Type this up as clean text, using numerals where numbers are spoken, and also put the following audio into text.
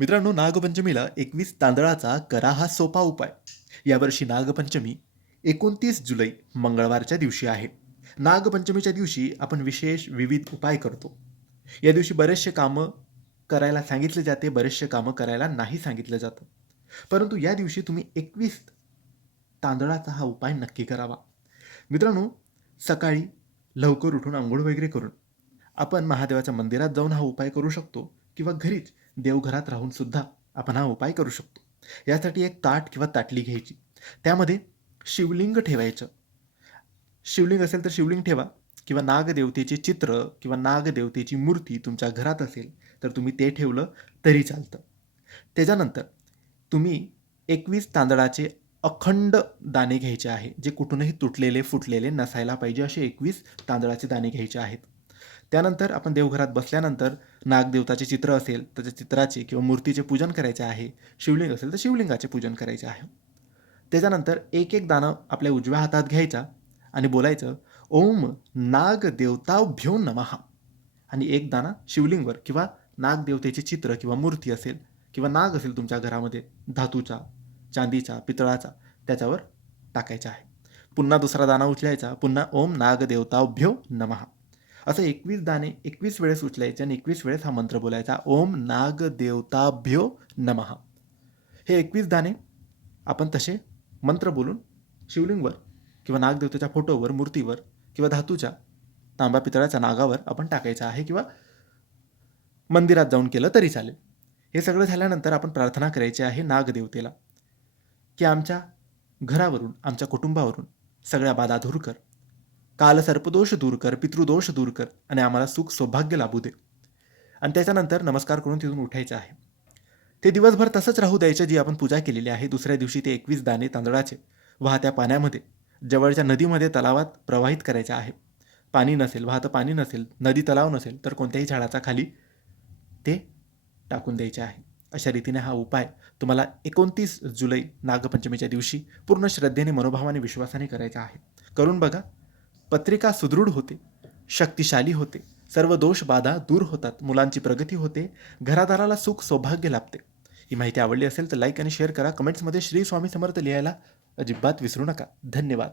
मित्रांनो, नागपंचमीला 21 तांदळाचा करा हा सोपा उपाय. यावर्षी नागपंचमी 29 जुलै मंगळवारच्या दिवशी आहे. नागपंचमीच्या दिवशी आपण विशेष विविध उपाय करतो. या दिवशी बरेचसे कामं करायला सांगितले जाते, बरेचसे कामं करायला नाही सांगितलं जातं. परंतु या दिवशी तुम्ही 21 तांदळाचा हा उपाय नक्की करावा. मित्रांनो, सकाळी लवकर उठून अंघोळ वगैरे करून आपण महादेवाच्या मंदिरात जाऊन हा उपाय करू शकतो किंवा घरीच देवघरात राहून सुद्धा आपण हा उपाय करू शकतो. यासाठी एक ताट किंवा ताटली घ्यायची. त्यामध्ये शिवलिंग ठेवायचं. शिवलिंग असेल तर शिवलिंग ठेवा किंवा नागदेवतेचे चित्र किंवा नागदेवतेची मूर्ती तुमच्या घरात असेल तर तुम्ही ते ठेवलं तरी चालतं. त्याच्यानंतर तुम्ही 21 तांदळाचे अखंड दाणे घ्यायचे आहे, जे कुठूनही तुटलेले फुटलेले नसायला पाहिजे असे 21 तांदळाचे दाणे घ्यायचे आहेत. त्यानंतर आपण देवघरात बसल्यानंतर नागदेवताचे चित्र असेल तर त्या चित्राचे किंवा मूर्तीचे पूजन करायचे आहे. शिवलिंग असेल तर शिवलिंगाचे पूजन करायचे आहे. त्याच्यानंतर एक एक दाणं आपल्या उजव्या हातात घ्यायचा आणि बोलायचं, ओम नागदेवताभ्यो नमः. आणि एक दाणा शिवलिंगवर किंवा नागदेवतेचे चित्र किंवा मूर्ती असेल किंवा नाग असेल तुमच्या घरामध्ये धातूचा, चांदीचा, पितळाचा, त्याच्यावर टाकायचा आहे. पुन्हा दुसरा दाणा उचलायचा, पुन्हा ओम नागदेवताभ्यो नमः. असं 21 दाणे 21 वेळेस उचलायचे आणि 21 वेळेस हा मंत्र बोलायचा, ओम नागदेवताभ्यो नमः. हे 21 दाणे आपण तसे मंत्र बोलून शिवलिंगवर किंवा नागदेवतेच्या फोटोवर, मूर्तीवर किंवा धातूच्या तांबा पितळाच्या नागावर आपण टाकायचं आहे किंवा मंदिरात जाऊन केलं तरी चालेल. हे सगळं झाल्यानंतर आपण प्रार्थना करायची आहे नागदेवतेला, की आमच्या घरावरून, आमच्या कुटुंबावरून सगळ्या बाधा दूर कर, काल सर्पदोष दूर कर, पितृदोष दूर कर आणि आम्हाला सुख सौभाग्य लाभू दे. आणि त्याच्यानंतर नमस्कार करून तिथून उठायचं आहे. ते दिवसभर तसंच राहू द्यायचं जी आपण पूजा केलेली आहे. दुसऱ्या दिवशी ते 21 दाणे तांदळाचे वाहत्या पाण्यामध्ये, जवळच्या नदीमध्ये, तलावात प्रवाहित करायचे आहे. पाणी नसेल, वाहतं पाणी नसेल, नदी तलाव नसेल तर कोणत्याही झाडाच्या खाली ते टाकून द्यायचे आहे. अशा रीतीने हा उपाय तुम्हाला 29 जुलै नागपंचमीच्या दिवशी पूर्ण श्रद्धेने, मनोभावाने, विश्वासाने करायचा आहे. करून बघा. पत्रिका सुदृढ होते, शक्तिशाली होते, सर्व दोष बाधा दूर होतात, मुलांची प्रगती होते, घरादाराला सुख सौभाग्य लाभते. ही माहिती आवडली असेल तर लाईक आणि शेअर करा. कमेंट्समध्ये श्री स्वामी समर्थ लिहायला अजिबात विसरू नका. धन्यवाद.